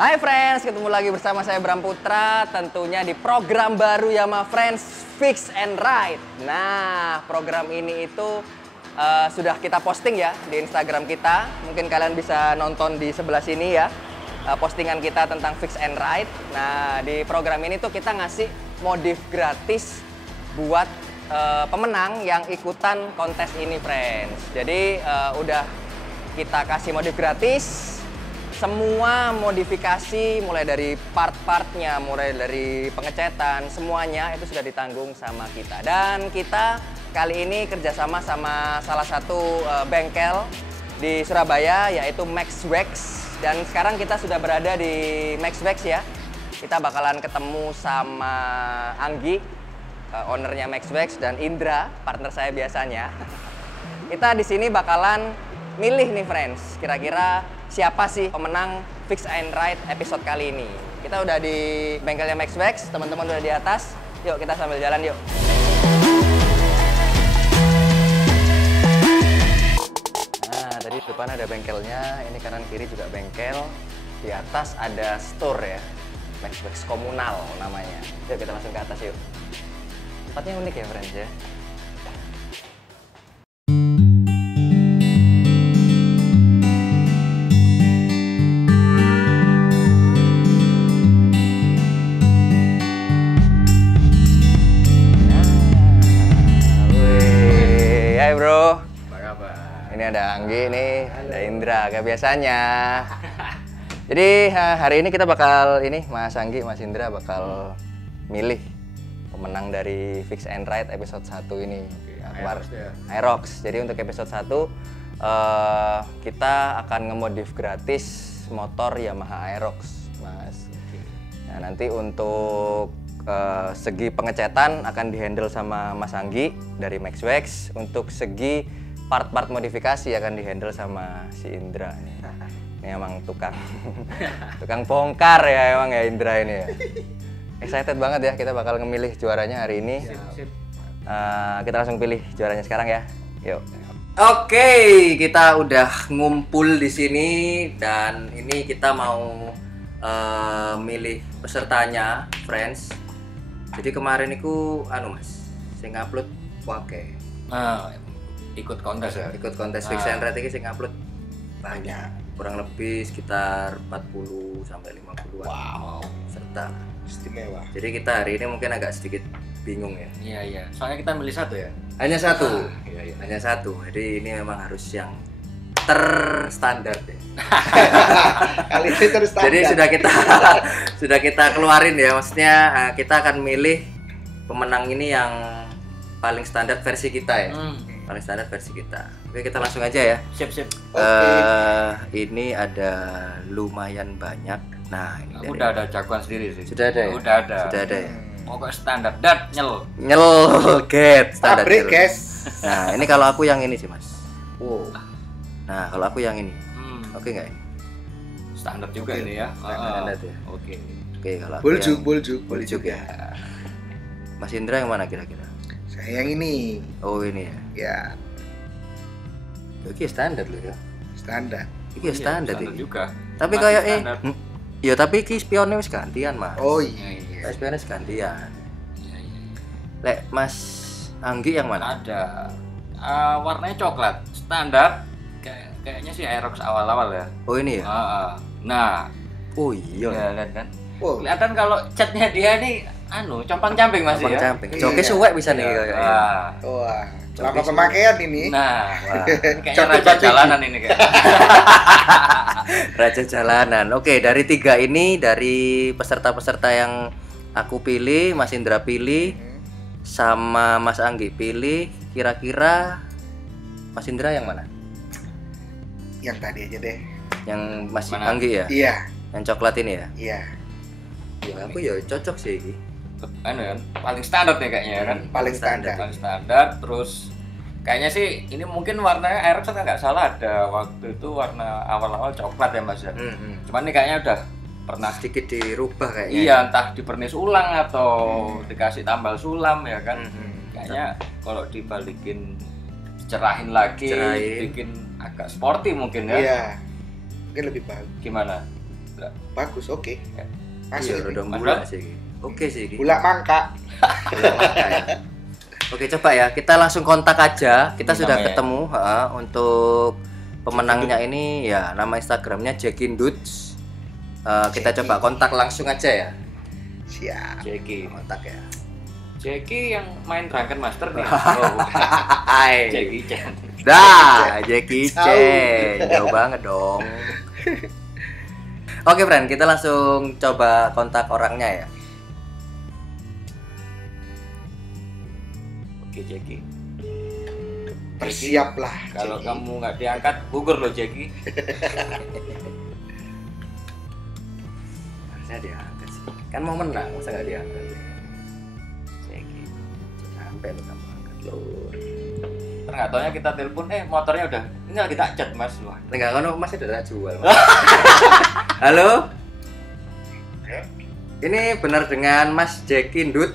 Hai friends, ketemu lagi bersama saya Bram Putra, tentunya di program baru Yamaha Friends Fix and Ride. Nah, program ini itu sudah kita posting ya di Instagram kita. Mungkin kalian bisa nonton di sebelah sini ya, postingan kita tentang Fix and Ride. Nah, di program ini tuh kita ngasih modif gratis buat pemenang yang ikutan kontes ini friends. Jadi udah kita kasih modif gratis. Semua modifikasi mulai dari part-partnya, mulai dari pengecetan, semuanya itu sudah ditanggung sama kita. Dan kita kali ini kerjasama sama salah satu bengkel di Surabaya, yaitu Maxwax. Dan sekarang kita sudah berada di Maxwax ya. Kita bakalan ketemu sama Anggi, ownernya Maxwax, dan Indra, partner saya biasanya. Kita di sini bakalan milih nih friends, kira-kira siapa sih pemenang Fix and Ride episode kali ini. Kita udah di bengkelnya Maxwax, teman-teman udah di atas. Yuk kita sambil jalan yuk. Nah, tadi depan ada bengkelnya, ini kanan kiri juga bengkel. Di atas ada store ya, Maxwax Komunal namanya. Yuk kita langsung ke atas yuk. Tempatnya unik ya friends ya. Ini ada Anggi nih, ada Indra kayak biasanya. Jadi hari ini kita bakal Mas Anggi, Mas Indra bakal milih pemenang dari Fix and Ride episode 1 ini. Aerox. Jadi untuk episode 1 kita akan ngemodif gratis motor Yamaha Aerox, Mas. Nah, nanti untuk segi pengecetan akan dihandle sama Mas Anggi dari Maxwax. Untuk segi part-part modifikasi akan dihandle sama si Indra. Ini emang tukang bongkar ya emang ya Indra ini ya. Excited banget ya, kita bakal ngemilih juaranya hari ini. Kita langsung pilih juaranya sekarang ya. Yuk. Oke, kita udah ngumpul di sini dan ini kita mau milih pesertanya, friends. Jadi kemarin itu Mas, sing upload wake. Ikut kontes ya? Ikut kontes Fix and Ride ini sing upload banyak, kurang lebih sekitar 40 sampai 50-an. Wow, serta istimewa. Jadi kita hari ini mungkin agak sedikit bingung ya. Iya. Soalnya kita milih satu ya? Hanya satu. Iya. Hanya satu. Jadi ini memang harus yang terstandar ya. Kali ini terstandar. Jadi sudah kita keluarin ya. Maksudnya kita akan milih pemenang ini yang paling standar versi kita ya. Paling standar versi kita. Oke, kita langsung aja ya. Sip. Ini ada lumayan banyak. Nah, ini Udah ada jagoan sendiri sih. Sudah ada ya? Sudah ada ya? Pokoknya standar, nyel get standar pabrik guys. Nah, ini kalau aku yang ini sih Mas. Wow. Nah, kalau aku yang ini. Oke nggak ini? Standar juga ini ya? Standar ya? Oke, kalau aku Boljuk ya. Mas Indra yang mana kira-kira? Saya yang ini. Oh ini ya? Ya. Oke standar loh ya? Standar. Ini standar ini juga. Tapi kayak ya tapi ki spionnya wis gantian Mas. Oh iya. Spionnya wis gantian. Iya. Lek Mas Anggi yang mana? Ada. Warnanya coklat, standar. Kayaknya sih Aerox awal-awal ya. Oh ini ya? Nah. Oh iya. Ya, lihat kan? Wow. Kelihatan kalau catnya dia nih compang-camping Mas ya. Compang-camping. Joke suwek bisa nih kayaknya. Wah. Selama pemakaian ini. Nah, kayaknya raja jalanan ini kayak. Raja jalanan. Oke, dari 3 ini, dari peserta-peserta yang aku pilih, Mas Indra pilih, sama Mas Anggi pilih, kira-kira Mas Indra yang mana? Yang tadi aja deh. Yang Mas Mana? Anggi ya? Iya. Yang coklat ini ya? Iya. Ya aku ya cocok sih ini. Kan paling standar nih kayaknya ya kan. Paling standar. Paling standar. Terus kayaknya sih ini mungkin warnanya Aerox kan nggak salah, ada waktu itu warna awal-awal coklat ya Mas ya. Cuman ini kayaknya udah pernah sedikit dirubah kayaknya. Iya, entah dipernis ulang atau dikasih tambal sulam ya kan. Kayaknya kalau dibalikin cerahin lagi, bikin agak sporty mungkin ya. Iya. Mungkin lebih bagus. Gimana? sebelah. Bagus, oke. Ya. Masuk Iya, ini. udah Mas bulat Bram? sih. Oke sih. Bulak mangka. Bulat mangga ya. Oke, coba ya. Kita langsung kontak aja. Kita Ini sudah namanya. ketemu untuk pemenangnya ini ya, nama Instagramnya Jackie Dudes. Kita Jackie. coba kontak langsung aja ya. Siap. Jackie. Kontak ya. Jackie yang main Drunken Master nih. Oh, bukan. Hai. Jackie Chan. Dah, Jackie Jauh. Chan. Jauh banget dong. Oke, friend, kita langsung coba kontak orangnya ya. Oke, Jackie. Bersiaplah. Kalau Jackie. kamu nggak diangkat, gugur loh Jackie. Harusnya diangkat sih. Kan mau menang, masa nggak diangkat? Jackie. Sampai lo kamu angkat lur. Nggak taunya kita telepon, motornya udah, ini lagi tak chat mas. Wah, Enggak, kan masih udah tak jual. Mas. Halo? Ya. Ini benar dengan Mas Jackie Dut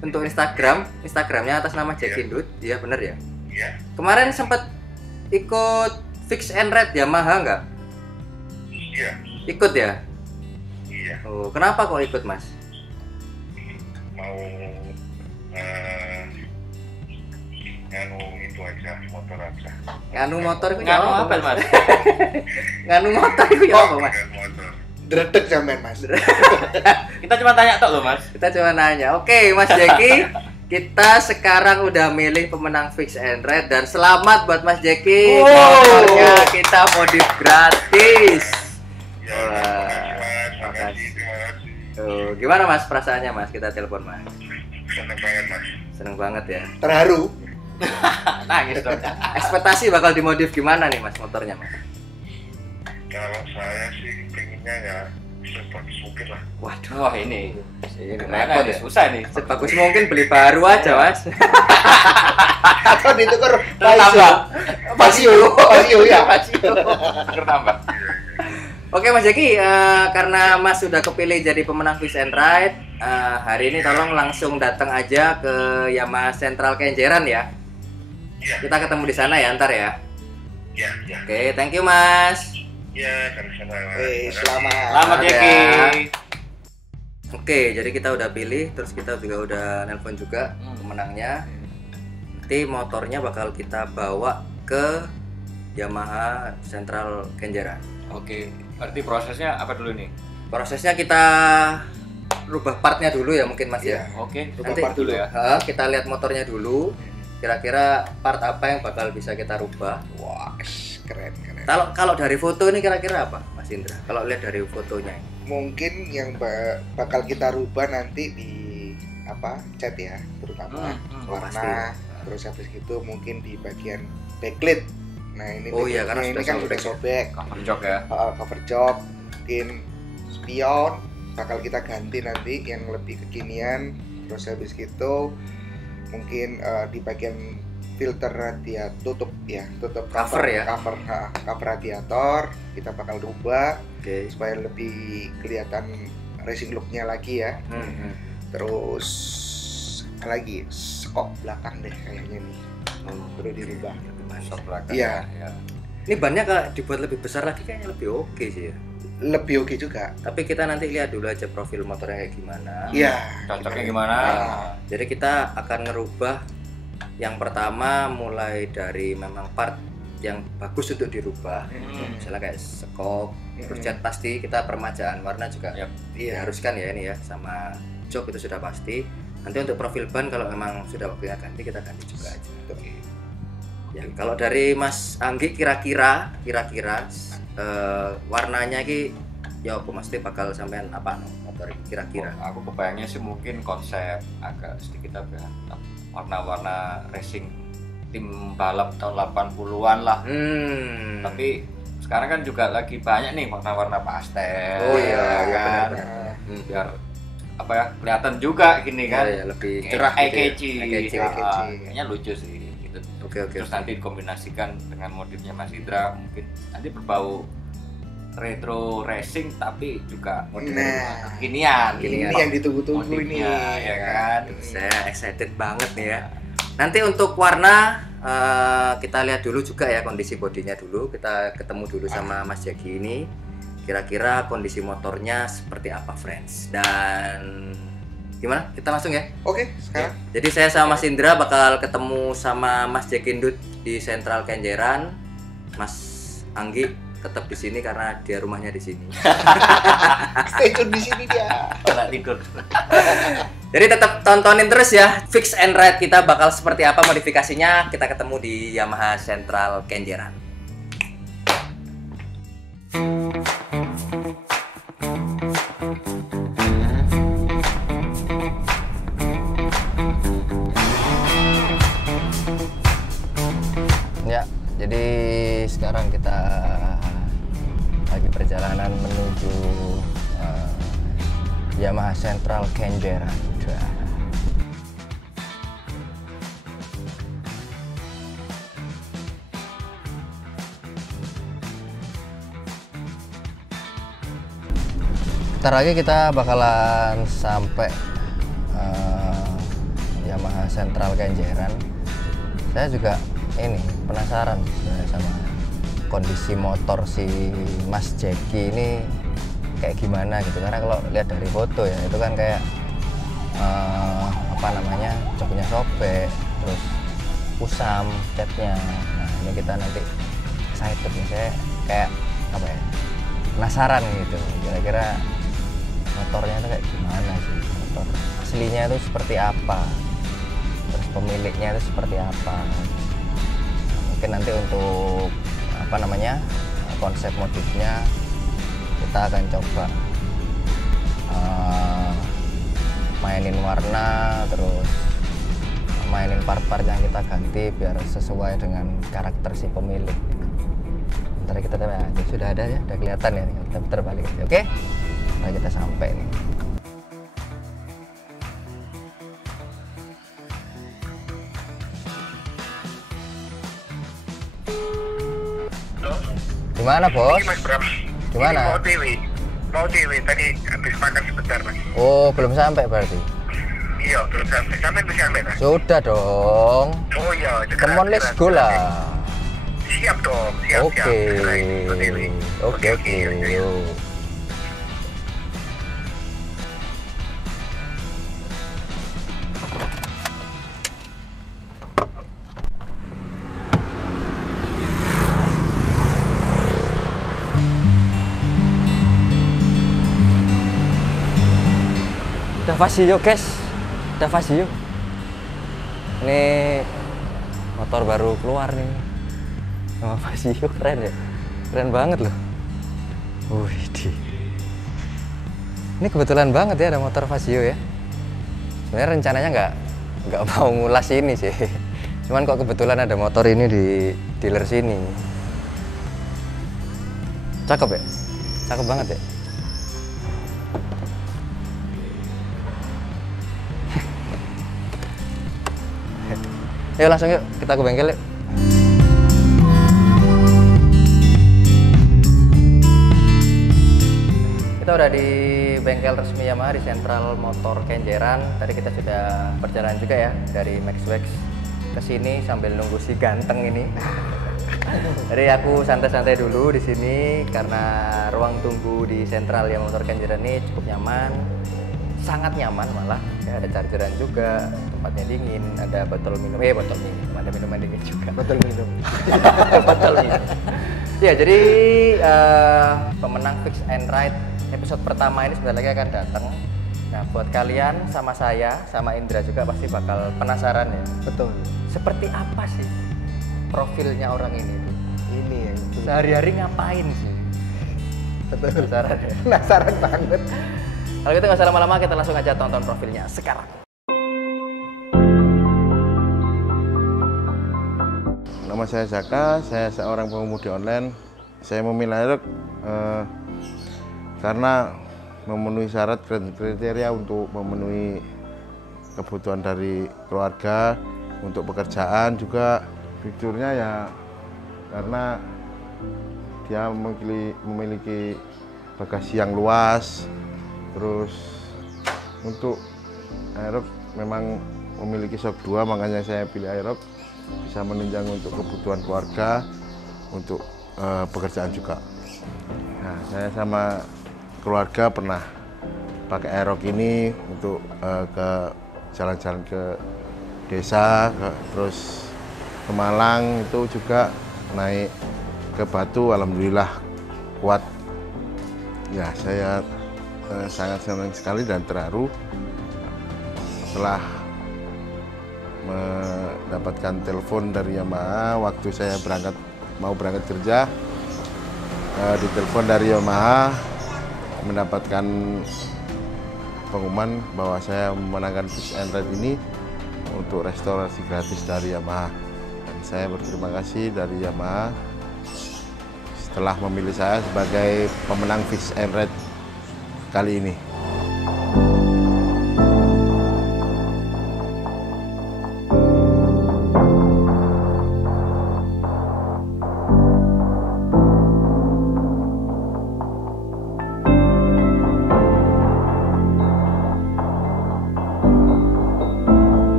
untuk Instagramnya atas nama Jackie Dut. Iya benar ya? Iya. Kemarin sempat ikut Fix and Ride Yamaha nggak? Iya. Ikut ya? Iya. Oh, kenapa kok ikut Mas? Mau nganu itu aja, motor aja. Nganu motor itu nganu ya apa mas? Nganu motor itu ya apa Mas? Motor. Dredeg sampean Mas. Kita cuma tanya tok loh mas. Kita cuma nanya. Oke, Mas Jackie, kita sekarang udah milih pemenang Fix and Ride dan selamat buat Mas Jackie. Wow. Motornya kita modif gratis. Ya, Wah, terima kasih, terima kasih. Tuh, gimana Mas perasaannya Mas? Kita telepon Mas. Seneng banget Mas. Seneng banget ya. Terharu. Nangis dong. Ekspektasi bakal dimodif gimana nih Mas motornya Mas? Kalau saya sih pengennya ya sebagus mungkin lah. Waduh, Wah ini gimana repot ya? ya? Susah nih. Sebagus mungkin beli baru aja Mas. Atau ditukar Tambah. Pasio ya. Bertambah. Oke Mas Jackie, karena Mas sudah kepilih jadi pemenang Fix and Ride, hari ini tolong langsung datang aja ke Yamaha Central Kenjeran ya. Iya. Kita ketemu di sana ya ntar ya. Ya, ya. Oke, thank you Mas. Ya, sama-sama. Selamat. Selamat Ya. Jackie. Oke, jadi kita udah pilih, terus kita juga udah nelpon juga pemenangnya. Nanti motornya bakal kita bawa ke Yamaha Central Kenjeran. Oke, berarti prosesnya apa dulu nih? Prosesnya kita rubah partnya dulu ya mungkin Mas ya. Oke, Nanti part dulu ya. Kita lihat motornya dulu. Kira-kira part apa yang bakal bisa kita rubah? Wah, keren. Kalau dari foto ini kira-kira apa, Mas Indra? Kalau lihat dari fotonya ini. Mungkin yang bakal kita rubah nanti di cat ya, terutama warna. pasti. Terus habis itu mungkin di bagian backlit. Nah, ini Oh iya, karena backlightnya ini sudah kan sudah sobek. Cover jok ya. Cover jok, mungkin spion bakal kita ganti nanti yang lebih kekinian. Terus habis itu mungkin di bagian filter radiator tutup Cover ya? cover radiator kita bakal rubah Oke. supaya lebih kelihatan racing looknya lagi ya. Terus apa lagi, skop belakang deh kayaknya nih perlu dirubah. Sok belakang. Iya. Ya. Ini bannya kalau dibuat lebih besar lagi kayaknya lebih oke sih ya. Lebih oke juga. Tapi kita nanti lihat dulu aja profil motornya kayak gimana. Iya. Cocoknya gimana? Jadi kita akan ngerubah yang pertama mulai dari memang part yang bagus untuk dirubah. Misalnya kayak skop, terus cat pasti kita permajaan warna juga Yap. diharuskan ya ini ya, sama jok itu sudah pasti. Nanti untuk profil ban kalau memang sudah waktunya ganti kita ganti juga aja. Ya, kalau dari Mas Anggi kira-kira warnanya ki ya apa mesti bakal sampean apa no motor ini kira-kira? Aku kebayangnya sih mungkin konsep agak sedikit apa ya, warna-warna racing tim balap tahun 80-an lah. Tapi sekarang kan juga lagi banyak nih warna-warna pastel. Oh iya, ya iya kan. benar-benar. Biar apa ya, kelihatan juga gini kan. Oh, iya, lebih cerah gitu ya. Eye-catchy. Eye-catchy. Kayaknya lucu sih gitu. Oke. Terus nanti dikombinasikan dengan modifnya Mas Indra, mungkin nanti berbau retro racing tapi juga model Nah, kekinian. ini yang ditunggu-tunggu ini. Modifnya, ya kan. Saya excited banget nih ya. Nanti untuk warna kita lihat dulu juga ya kondisi bodinya dulu. Kita ketemu dulu sama Mas Jaki ini. kira-kira kondisi motornya seperti apa, friends. Dan gimana? Kita langsung ya? Oke, sekarang. Jadi saya sama Mas Indra bakal ketemu sama Mas Jekindut di Sentral Kenjeran. Mas Anggi tetap di sini karena dia rumahnya di sini. Stay tune di sini dia. Anak tidur. Jadi tetap tontonin terus ya. Fix and Ride kita bakal seperti apa modifikasinya. Kita ketemu di Yamaha Sentral Kenjeran. Ya, jadi sekarang kita lagi perjalanan menuju Yamaha Sentral Kenjeran. Ntar lagi kita bakalan sampai Yamaha Sentral Kenjeran. Saya juga ini penasaran sebenarnya sama kondisi motor si Mas Jeki ini kayak gimana gitu, karena kalau lihat dari foto ya itu kan kayak apa namanya, joknya sobek, terus kusam catnya. Nah ini kita nanti excited nih, saya kayak apa ya, penasaran gitu kira-kira motornya itu kayak gimana sih, motor aslinya itu seperti apa, terus pemiliknya itu seperti apa. Mungkin nanti untuk apa namanya, konsep modifnya kita akan coba mainin warna, terus mainin part-part yang kita ganti biar sesuai dengan karakter si pemilik. Ntar kita sudah ada ya, udah kelihatan ya, kita putar balik aja. Oke, nah kita sampai nih. Gimana bos? Ini Mas Bram. Gimana? Mau TV tadi habis makan sebentar Mas. Oh belum sampai berarti? Iya belum sampai bisa sampai Mas. Sudah dong. Oh iya. Come on, let's go lah. Siap dong. Siap. Oke. Oke. Yuk. Davasio guys, Davasio. Ini motor baru keluar nih. Davasio keren ya, keren banget loh. Wih, ini kebetulan banget ya ada motor Vasio ya. Sebenarnya rencananya nggak mau ngulas ini sih. Cuman kok kebetulan ada motor ini di dealer sini. Cakep ya, cakep banget ya. Yuk langsung yuk, kita ke bengkel yuk. Kita udah di bengkel resmi Yamaha di Sentral Motor Kenjeran. Tadi kita sudah perjalanan juga ya dari Maxwax ke sini sambil nunggu si ganteng ini. Jadi aku santai-santai dulu di sini karena ruang tunggu di Sentral Yamaha Motor Kenjeran ini cukup nyaman. Sangat nyaman malah ya, ada chargeran juga, tempatnya dingin, ada botol minum, ada minuman dingin juga. Botol minum. Botol minum. Ya jadi pemenang Fix and Ride episode pertama ini sebentar lagi akan datang. Nah buat kalian sama saya, sama Indra juga pasti bakal penasaran ya. Betul. Seperti apa sih profilnya orang ini? Ini ya. Sehari-hari ngapain sih? Betul. Penasaran ya? Penasaran banget. Kalau gitu nggak usah lama-lama, kita langsung aja tonton profilnya sekarang. Nama saya Zaka, saya seorang pengemudi online. Saya memilih Aerox karena memenuhi syarat kriteria untuk memenuhi kebutuhan dari keluarga, untuk pekerjaan juga. Fiturnya ya karena dia memiliki bagasi yang luas. Terus untuk Aerox memang memiliki shock 2, makanya saya pilih Aerox, bisa menunjang untuk kebutuhan keluarga, untuk pekerjaan juga. Nah, saya sama keluarga pernah pakai Aerox ini untuk ke jalan-jalan ke desa, terus ke Malang itu juga naik ke Batu, alhamdulillah kuat. Ya, saya sangat senang sekali dan terharu setelah mendapatkan telepon dari Yamaha waktu saya mau berangkat kerja. Ditelepon dari Yamaha mendapatkan pengumuman bahwa saya memenangkan Fix and Ride ini untuk restorasi gratis dari Yamaha, dan saya berterima kasih dari Yamaha setelah memilih saya sebagai pemenang Fix and Ride kali ini.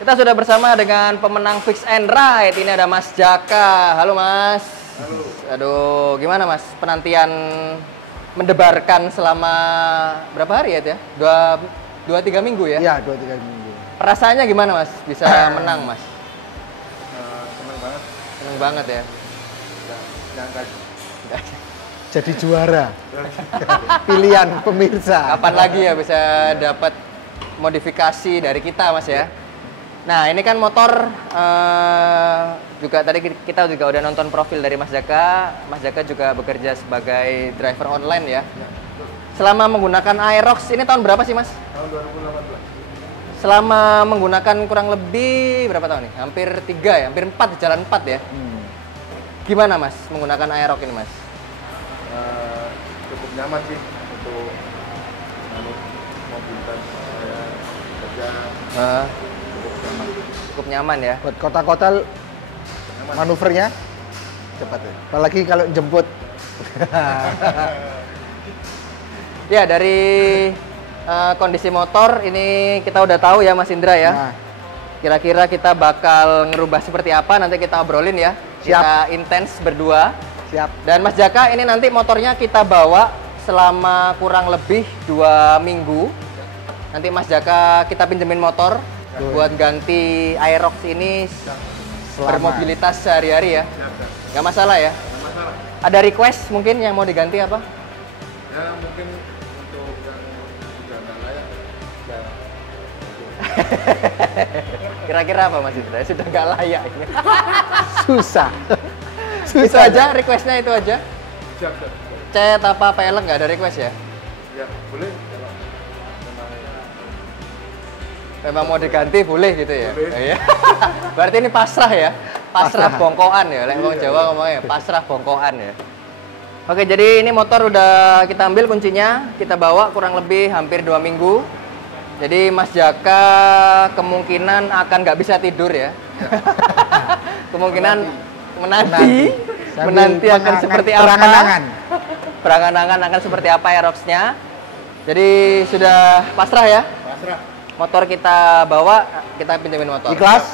Kita sudah bersama dengan pemenang Fix and Ride. Ini ada Mas Jaka. Halo Mas. Halo. Aduh, gimana Mas penantian mendebarkan selama berapa hari ya? 2-3 minggu ya? Iya, 2-3 minggu. Perasaannya gimana Mas bisa menang Mas? Senang banget. Senang banget ya? Jangan Jadi juara. Pilihan pemirsa. Kapan lagi ya bisa dapat modifikasi dari kita Mas ya? Nah ini kan motor juga tadi kita juga udah nonton profil dari Mas Jaka. Mas Jaka juga bekerja sebagai driver online ya. Selama menggunakan Aerox ini tahun berapa sih Mas? Tahun 2018. Selama menggunakan kurang lebih berapa tahun nih? Hampir 3 ya, hampir 4, jalan 4 ya. Gimana Mas menggunakan Aerox ini Mas? Cukup nyaman sih untuk mobilitas saya kerja. Cukup nyaman ya. Buat kota-kota manuvernya cepat ya. Apalagi kalau jemput. Ya dari kondisi motor ini kita udah tahu ya Mas Indra ya. Nah, Kira-kira kita bakal ngerubah seperti apa nanti kita obrolin ya. Siap. Kita intens berdua. siap. Dan Mas Jaka ini nanti motornya kita bawa selama kurang lebih 2 minggu. Nanti Mas Jaka kita pinjemin motor buat ganti Aerox ini bermobilitas sehari-hari ya. Nggak masalah ya? Nggak masalah. Ada request mungkin yang mau diganti apa? Ya mungkin untuk yang sudah nggak layak ya. Kira-kira apa Mas Indra? Sudah nggak layak ini. Susah. Itu aja requestnya itu aja. Siap. Cat apa pelek nggak ada request ya? Ya boleh. Memang mau diganti boleh gitu ya? Boleh. Iya. Berarti ini pasrah ya? Pasrah bongkoan ya? Lek wong Jawa ngomongnya pasrah bongkoan ya? Oke, jadi ini motor udah kita ambil kuncinya, kita bawa kurang lebih hampir 2 minggu. Jadi Mas Jaka kemungkinan akan nggak bisa tidur ya? Kemungkinan menanti akan seperti apa? Berangan-angan akan seperti apa Aerox-nya. Jadi sudah pasrah ya? Pasrah. Motor kita bawa, kita pinjemin motor. Ikhlas?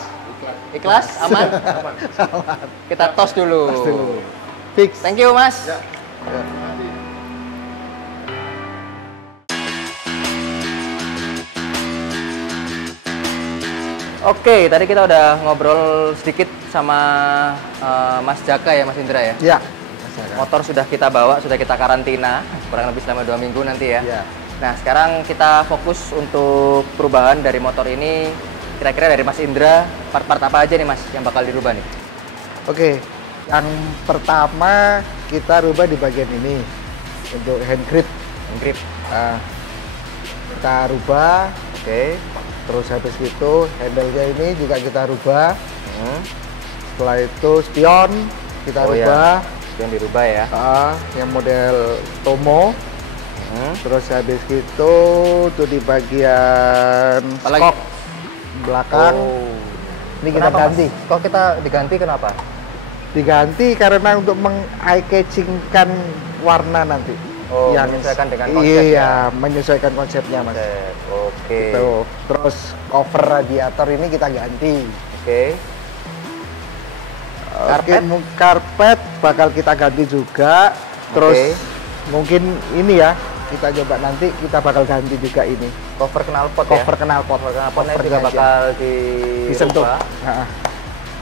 Ikhlas? Aman? Kita tos dulu. Fix. Thank you, Mas. Ya. Oke, tadi kita udah ngobrol sedikit sama Mas Jaka ya, Mas Indra ya. Ya. Motor sudah kita bawa, sudah kita karantina kurang lebih selama 2 minggu nanti ya. Ya. Nah, sekarang kita fokus untuk perubahan dari motor ini. Kira-kira dari Mas Indra, part-part apa aja nih Mas yang bakal dirubah nih? Oke. Yang pertama kita rubah di bagian ini untuk hand grip. Hand grip. Nah, kita rubah. Oke. Terus habis itu handle-nya ini juga kita rubah. Setelah itu spion kita rubah. Yang dirubah ya. Yang model Tomo. Terus habis itu tuh di bagian Apalagi? skok belakang. Ini kita Kenapa, ganti. Mas? Kok kita diganti kenapa? Diganti karena untuk meng-eye-catchingkan warna nanti. Oh, menyesuaikan dengan konsep iya, ya? menyesuaikan konsepnya Mas. Oke. Gitu. Terus cover radiator ini kita ganti. Oke. Karpet? Karpet bakal kita ganti juga. Terus mungkin ini ya, kita coba nanti kita bakal ganti juga ini. Cover knalpot ya? Cover knalpot. Knalpotnya juga bakal disentuh.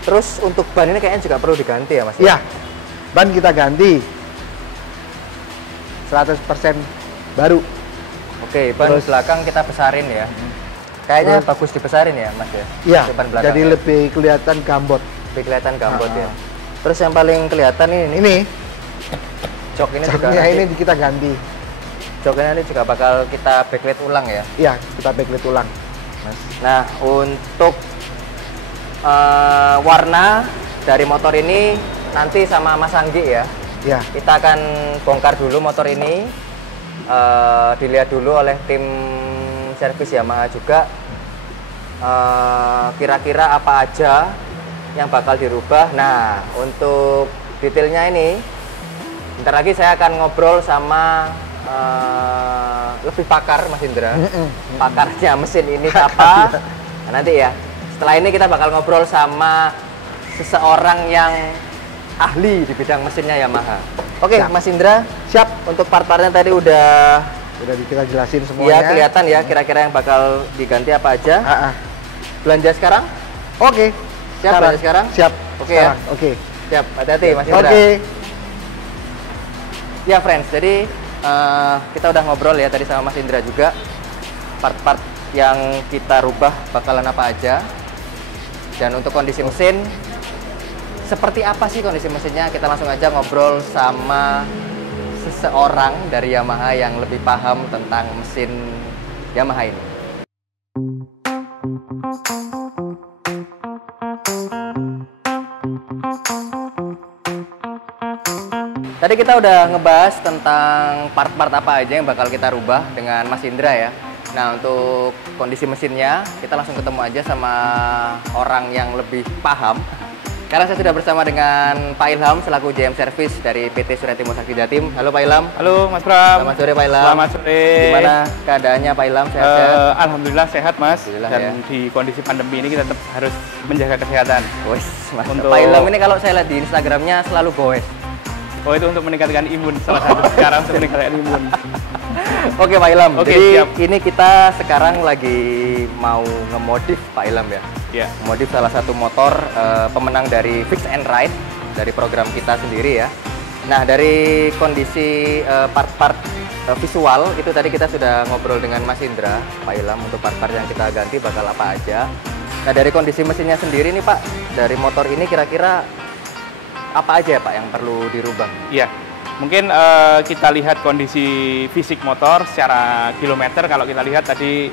Terus untuk ban ini kayaknya juga perlu diganti ya Mas? Iya, ban kita ganti 100% baru. Oke, ban belakang kita besarin ya. Kayaknya bagus dibesarin ya Mas ya? Iya, ban belakang jadi lebih kelihatan gambot. Lebih kelihatan gambot ya. Terus yang paling kelihatan ini jok ini juga ini kita ganti. Joknya ini juga bakal kita backlight ulang ya? Iya, kita backlight ulang. Nah, untuk warna dari motor ini nanti sama Mas Anggi ya? Iya. Kita akan bongkar dulu motor ini, dilihat dulu oleh tim servis Yamaha juga. Kira-kira apa aja yang bakal dirubah. Nah, untuk detailnya ini, bentar lagi saya akan ngobrol sama lebih pakar Mas Indra. Pakarnya mesin ini apa? Nah, nanti ya. Setelah ini kita bakal ngobrol sama seseorang yang ahli di bidang mesinnya Yamaha. Oke, Mas Indra, siap. Untuk part-partnya tadi udah kita jelasin semuanya. Iya, kelihatan ya kira-kira yang bakal diganti apa aja. Belanja sekarang? Oke. Siap belanja sekarang? Siap. Oke ya. Oke. Siap. Hati-hati Mas Indra. Oke. Ya friends, jadi kita udah ngobrol ya tadi sama Mas Indra juga. Part-part yang kita rubah bakalan apa aja. Dan untuk kondisi mesin, seperti apa sih kondisi mesinnya? Kita langsung aja ngobrol sama seseorang dari Yamaha yang lebih paham tentang mesin Yamaha ini. Tadi kita udah ngebahas tentang part-part apa aja yang bakal kita rubah dengan Mas Indra ya. Nah, untuk kondisi mesinnya, kita langsung ketemu aja sama orang yang lebih paham. Sekarang saya sudah bersama dengan Pak Ilham selaku JM Service dari PT Surya Timo Sakti Jatim. Halo Pak Ilham. Halo Mas Bram. Selamat sore Pak Ilham. Selamat sore. Gimana keadaannya Pak Ilham? Sehat-sehat? Alhamdulillah sehat Mas. Alhamdulillah, dan ya. di kondisi pandemi ini kita tetap harus menjaga kesehatan. Wes, Mas. Untuk- Pak Ilham ini kalau saya lihat di Instagramnya selalu goes. Oh, itu untuk meningkatkan imun, salah satu sekarang untuk meningkatkan imun. Oke Pak Ilham, Oke, jadi siap. ini kita sekarang lagi mau ngemodif Pak Ilham ya. Ya. Modif salah satu motor pemenang dari Fix and Ride dari program kita sendiri ya. Nah, dari kondisi part-part visual itu tadi kita sudah ngobrol dengan Mas Indra, Pak Ilham, untuk part-part yang kita ganti bakal apa aja. Nah, dari kondisi mesinnya sendiri nih Pak, dari motor ini kira-kira apa aja ya Pak yang perlu dirubah? Iya. Mungkin kita lihat kondisi fisik motor secara kilometer. Kalau kita lihat tadi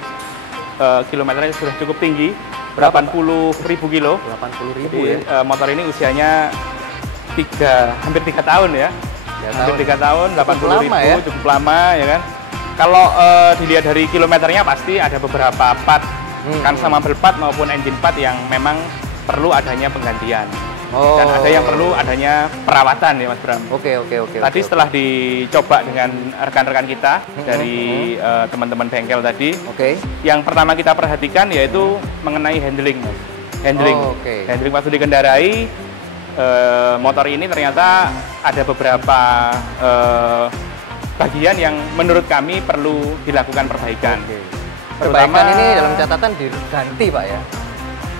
kilometernya sudah cukup tinggi, Berapa, 80.000 kilo. 80.000 Jadi, ya. motor ini usianya hampir 3 tahun ya. Hampir 3 tahun, 80.000 lama ya. cukup lama ya kan. Kalau dilihat dari kilometernya pasti ada beberapa part, kan sama part maupun engine part yang memang perlu adanya penggantian. Dan ada yang perlu adanya perawatan ya Mas Bram. Oke. Tadi setelah dicoba dengan rekan-rekan kita dari teman-teman bengkel tadi, yang pertama kita perhatikan yaitu mengenai handling. Handling waktu dikendarai motor ini ternyata ada beberapa bagian yang menurut kami perlu dilakukan perbaikan. Perbaikan ini dalam catatan diganti Pak ya?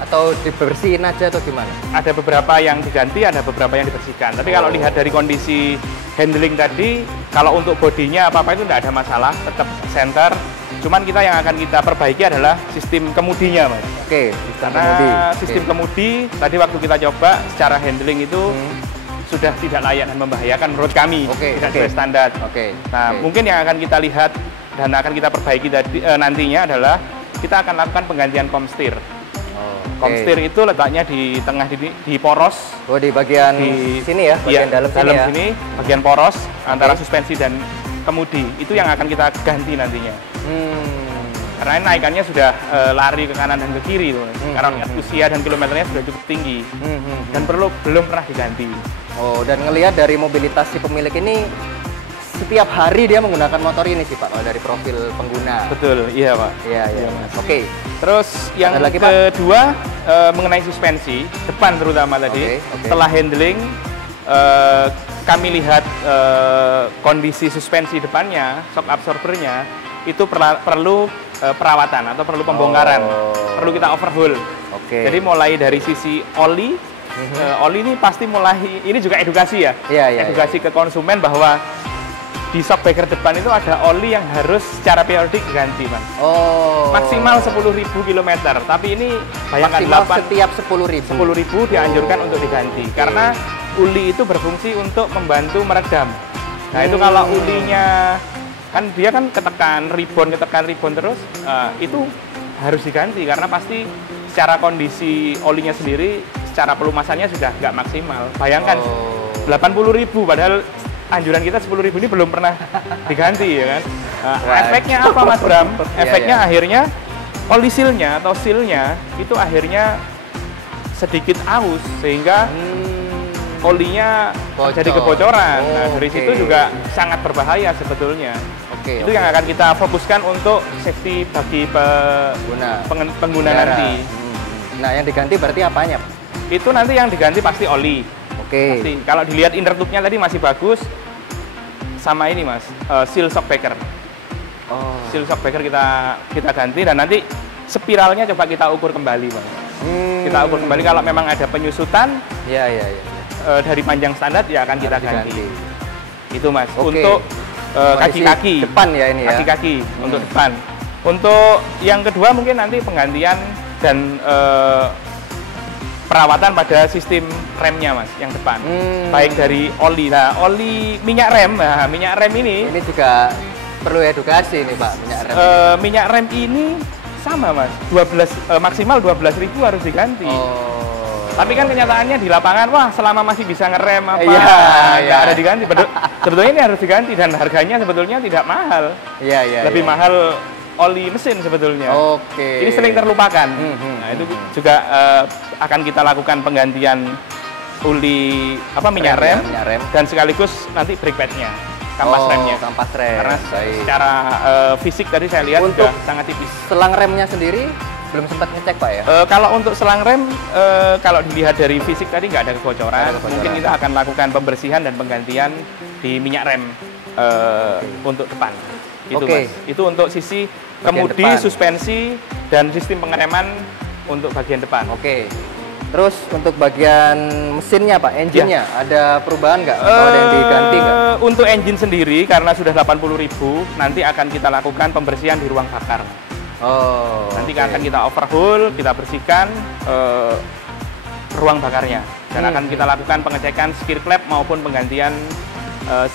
Atau dibersihin aja atau gimana? Ada beberapa yang diganti, ada beberapa yang dibersihkan. Tapi kalau lihat dari kondisi handling tadi, kalau untuk bodinya apa-apa itu tidak ada masalah, tetap center. Cuman kita yang akan kita perbaiki adalah sistem kemudinya, Mas. Oke, sistem Karena kemudi. sistem kemudi, tadi waktu kita coba secara handling itu sudah tidak layak dan membahayakan menurut kami. Tidak sesuai standar. Nah, mungkin yang akan kita lihat dan akan kita perbaiki tadi, nantinya adalah kita akan lakukan penggantian komstir. Komstir itu letaknya di tengah di poros. Oh, di bagian sini ya, bagian dalam sini ya. Sini, bagian poros antara suspensi dan kemudi. Itu yang akan kita ganti nantinya. Karena naikannya sudah lari ke kanan dan ke kiri tuh. Karena usia dan kilometernya sudah cukup tinggi. Dan belum pernah diganti. Oh, dan ngelihat dari mobilitas si pemilik ini setiap hari dia menggunakan motor ini sih Pak, kalau dari profil pengguna. Betul, iya Pak. Iya, iya. Oke. Terus yang lagi, kedua mengenai suspensi depan terutama tadi. Setelah handling kami lihat kondisi suspensi depannya, shock absorbernya itu perlu perawatan atau perlu pembongkaran, perlu kita overhaul. Jadi mulai dari sisi oli, oli ini pasti mulai, ini juga edukasi ya, edukasi ke konsumen bahwa di shock breaker depan itu ada oli yang harus secara periodik diganti, Mas. Maksimal 10.000 km, tapi ini bayangkan setiap 10.000. 10.000 dianjurkan untuk diganti, karena uli itu berfungsi untuk membantu meredam. Nah itu kalau ulinya kan dia kan ketekan ribon terus, itu harus diganti karena pasti secara kondisi olinya sendiri, secara pelumasannya sudah nggak maksimal. Bayangkan 80.000 padahal anjuran kita 10.000 ini belum pernah diganti ya kan. Efeknya apa Mas Bram? Efeknya akhirnya oli sealnya atau sealnya itu akhirnya sedikit aus sehingga olinya jadi kebocoran. Nah, dari situ juga sangat berbahaya sebetulnya. Itu yang akan kita fokuskan untuk safety bagi pengguna nanti. Nah, yang diganti berarti apanya? Itu nanti yang diganti pasti oli. Pasti. Kalau dilihat inner tube-nya tadi masih bagus. Sama ini Mas, seal shock breaker. Seal shock breaker kita ganti dan nanti spiralnya coba kita ukur kembali, Bang. Kita ukur kembali kalau memang ada penyusutan. Dari panjang standar ya akan kita ganti. Itu Mas. Untuk kaki-kaki depan ya ini ya. Kaki-kaki untuk depan. Untuk yang kedua mungkin nanti penggantian dan perawatan pada sistem remnya Mas yang depan. Baik dari oli. Nah, oli minyak rem. Nah, minyak rem ini juga perlu edukasi nih Pak, minyak rem. Minyak rem ini sama Mas, maksimal 12.000 harus diganti. Tapi kan kenyataannya di lapangan, wah selama masih bisa ngerem apa, nggak ada diganti. Sebetulnya ini harus diganti dan harganya sebetulnya tidak mahal. Lebih mahal oli mesin sebetulnya. Ini sering terlupakan. Nah itu juga akan kita lakukan penggantian oli minyak rem dan sekaligus nanti brake padnya, kampas remnya. Karena secara fisik tadi saya lihat sudah sangat tipis. Selang remnya sendiri belum sempat ngecek Pak ya? Kalau untuk selang rem, kalau dilihat dari fisik tadi nggak ada kebocoran. Mungkin kita akan lakukan pembersihan dan penggantian di minyak rem untuk depan. Itu Mas. Itu untuk sisi kemudi, suspensi, dan sistem pengereman untuk bagian depan. Terus untuk bagian mesinnya Pak, engine-nya ada perubahan nggak? Atau ada yang diganti nggak? Untuk engine sendiri karena sudah 80.000, nanti akan kita lakukan pembersihan di ruang bakar. Nanti akan kita overhaul, kita bersihkan ruang bakarnya, dan akan kita lakukan pengecekan skir clap maupun penggantian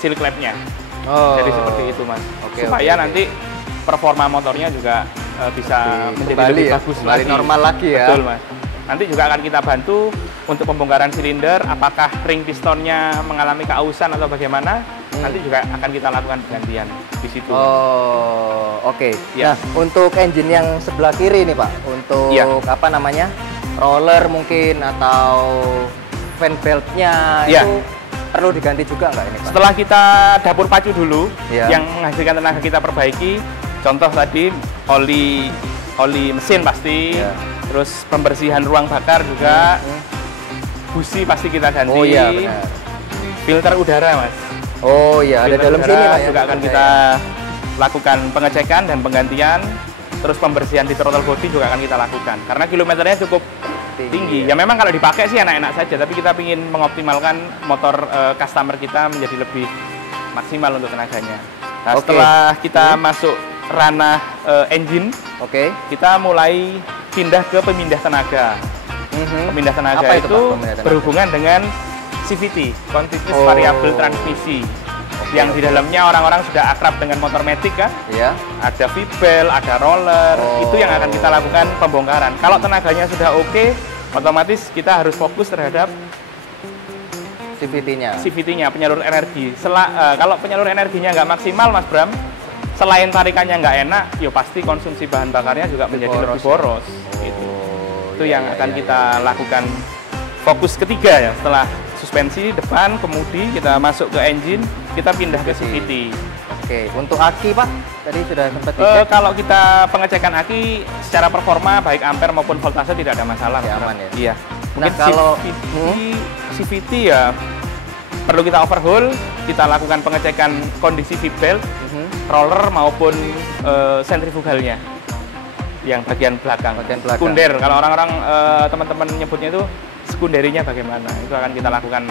seal clapnya. Jadi seperti itu Mas, supaya nanti performa motornya juga bisa menjadi lebih bagus lagi, normal lagi ya. Betul Mas. Nanti juga akan kita bantu untuk pembongkaran silinder, apakah ring pistonnya mengalami keausan atau bagaimana, nanti juga akan kita lakukan penggantian di situ. Nah, untuk engine yang sebelah kiri nih Pak, untuk apa namanya, roller mungkin atau fan beltnya itu perlu diganti juga nggak ini Pak? Setelah kita dapur pacu dulu, yang menghasilkan tenaga kita perbaiki, contoh tadi oli mesin pasti. Terus pembersihan ruang bakar juga, busi pasti kita ganti. Benar. Filter udara Mas. Ada dalam sini Pak juga akan kita lakukan pengecekan dan penggantian. Terus pembersihan di throttle body juga akan kita lakukan. Karena kilometernya cukup tinggi. Ya memang kalau dipakai sih enak-enak saja, tapi kita ingin mengoptimalkan motor customer kita menjadi lebih maksimal untuk tenaganya. Nah, setelah kita masuk ranah engine, kita mulai pindah ke pemindah tenaga. Pemindah tenaga itu berhubungan dengan CVT, Continuous Variable Transmission, yang di dalamnya orang-orang sudah akrab dengan motor matic kan? Ada V-belt, ada roller, itu yang akan kita lakukan pembongkaran. Kalau tenaganya sudah otomatis kita harus fokus terhadap CVT-nya, penyalur energi. Kalau penyalur energinya nggak maksimal Mas Bram, selain tarikannya nggak enak, ya pasti konsumsi bahan bakarnya juga menjadi lebih boros. Itu yang akan kita lakukan fokus ketiga ya setelah suspensi depan, kemudi, kita masuk ke engine, kita pindah ke CVT. Oke, untuk aki Pak, tadi sudah sempat dicek. Kalau kita pengecekan aki secara performa baik ampere maupun voltase tidak ada masalah. Ya, aman ya. Iya. Nah, Mungkin kalau CVT ya perlu kita overhaul, kita lakukan pengecekan kondisi V-belt, roller maupun sentrifugalnya yang bagian belakang. Sekunder, kalau orang-orang teman-teman nyebutnya itu sekunderinya bagaimana, itu akan kita lakukan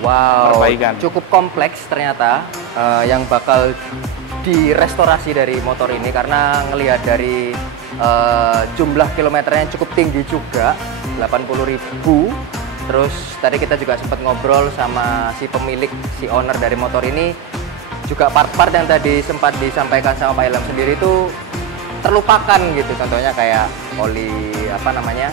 perbaikan. Cukup kompleks ternyata yang bakal direstorasi dari motor ini, karena ngelihat dari jumlah kilometernya cukup tinggi juga, 80.000. Terus tadi kita juga sempat ngobrol sama si pemilik, si owner dari motor ini, juga part-part yang tadi sempat disampaikan sama Pak Ilham sendiri itu terlupakan gitu. Contohnya kayak oli minyak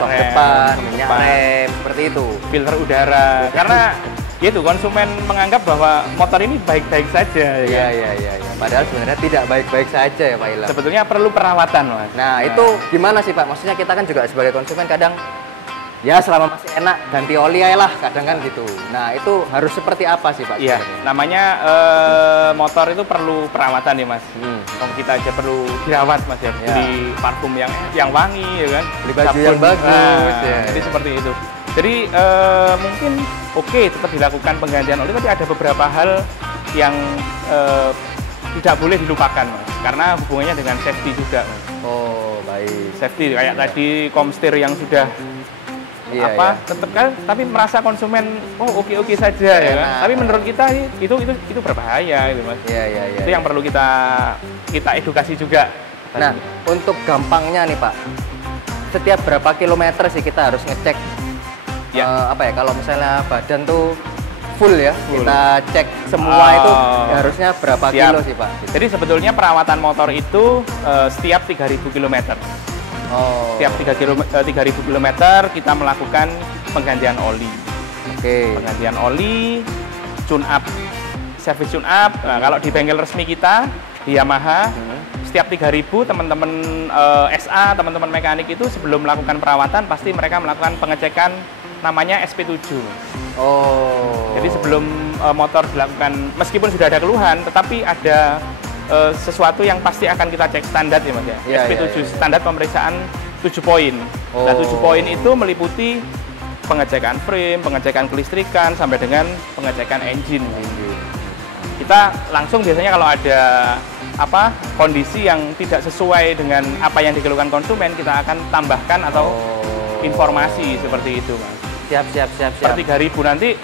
sok rem, depan, minyak rem, seperti itu. Filter udara. Karena itu konsumen menganggap bahwa motor ini baik-baik saja. Iya. Padahal sebenarnya tidak baik-baik saja ya Pak Ilham. Sebetulnya perlu perawatan, Mas. Nah, itu gimana sih Pak? Maksudnya kita kan juga sebagai konsumen kadang ya selama masih enak ganti oli aja lah, kadang kan gitu. Nah, itu harus seperti apa sih Pak? Iya, namanya motor itu perlu perawatan ya Mas. Kita aja perlu dirawat Mas ya. Beli parfum yang wangi ya kan. Beli baju yang bagus. Jadi seperti itu. Jadi mungkin tetap dilakukan penggantian oli, tapi ada beberapa hal yang tidak boleh dilupakan Mas. Karena hubungannya dengan safety juga Mas. Oh, baik. Safety kayak tadi komstir yang sudah tetap kan, tapi merasa konsumen oke saja ya kan. Tapi menurut kita itu berbahaya gitu Mas. Itu yang perlu kita edukasi juga. Nah, untuk gampangnya nih Pak, setiap berapa kilometer sih kita harus ngecek kalau misalnya badan tuh full ya, kita cek semua itu harusnya berapa kilo sih Pak? Jadi sebetulnya perawatan motor itu setiap 3.000 km. Setiap 3.000 km kita melakukan penggantian oli. Penggantian oli, tune up, service tune up. Nah, kalau di bengkel resmi kita di Yamaha, setiap 3.000 teman-teman SA, teman-teman mekanik itu sebelum melakukan perawatan pasti mereka melakukan pengecekan namanya SP7. Jadi sebelum motor dilakukan, meskipun sudah ada keluhan, tetapi ada sesuatu yang pasti akan kita cek standar ya Mas ya. SP7 standar pemeriksaan 7 poin. Nah, 7 poin itu meliputi pengecekan frame, pengecekan kelistrikan sampai dengan pengecekan engine. Kita langsung biasanya kalau ada kondisi yang tidak sesuai dengan apa yang dikeluhkan konsumen, kita akan tambahkan atau informasi seperti itu Mas. Siap. Per 3.000 nanti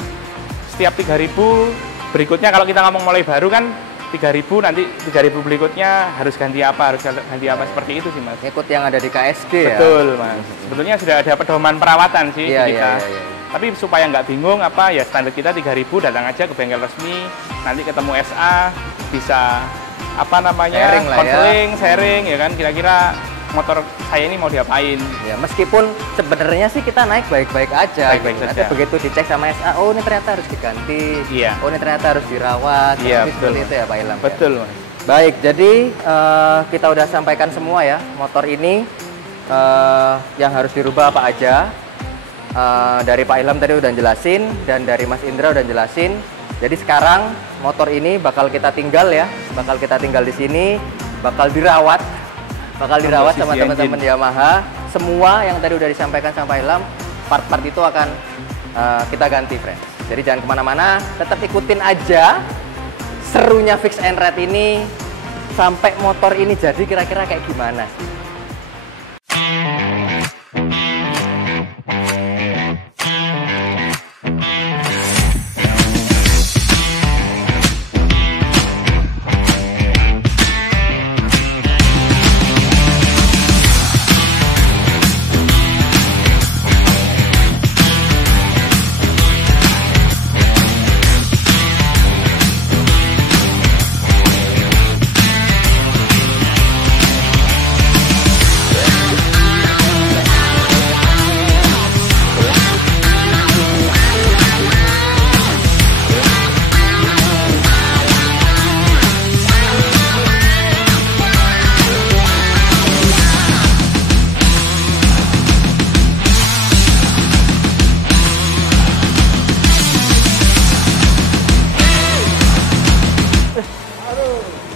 setiap 3.000 berikutnya, kalau kita ngomong mulai baru kan 3.000, nanti 3.000 berikutnya harus ganti apa seperti itu sih Mas. Ikut yang ada di KSG. Betul Mas. Sebetulnya sudah ada pedoman perawatan sih di kita. Tapi supaya nggak bingung standar kita 3.000, datang aja ke bengkel resmi, nanti ketemu SA, bisa sharing ya kan, kira-kira motor saya ini mau diapain. Ya, meskipun sebenarnya sih kita naik baik-baik aja. Tapi begitu dicek sama SA, ini ternyata harus diganti. Ini ternyata harus dirawat. Seperti itu ya Pak Ilham. Betul. Ya? Baik, jadi kita udah sampaikan semua ya, motor ini yang harus dirubah apa aja. Dari Pak Ilham tadi udah jelasin, dan dari Mas Indra udah jelasin. Jadi sekarang motor ini bakal kita tinggal di sini, bakal dirawat sama teman-teman Yamaha. Semua yang tadi udah disampaikan sama Pak Ilham, part-part itu akan kita ganti, friends. Jadi jangan kemana-mana, tetap ikutin aja serunya Fix and Ride ini sampai motor ini jadi kira-kira kayak gimana sih.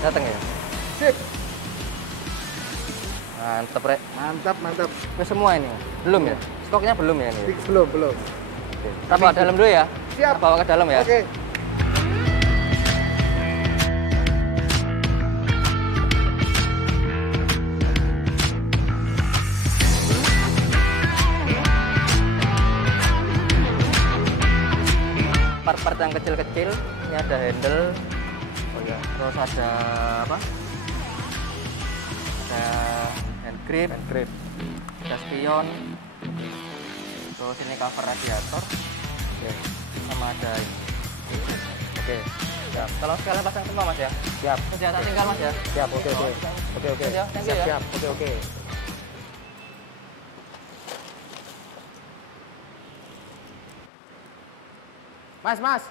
Datang ya? Sip. Mantep, Rek. Mantap, mantap. Wes semua ini? Belum ya? Stoknya belum ya ini? Belum, belum. Oke. Kita bawa dalam dulu ya? Siap. Kita bawa ke dalam ya? Oke. Part-part yang kecil-kecil, ini ada handle, oh ya, terus ada apa? Ada hand grip, ada spion, terus ini cover radiator, sama ada ini. Oke, siap. Kalau sekalian pasang semua Mas ya? Siap. Sudah tak tinggal Mas ya? Siap. Oke. Siap. Oke. Mas.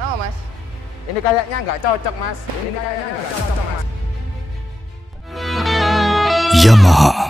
Oh Mas. Ini kayaknya nggak cocok, Mas. Yamaha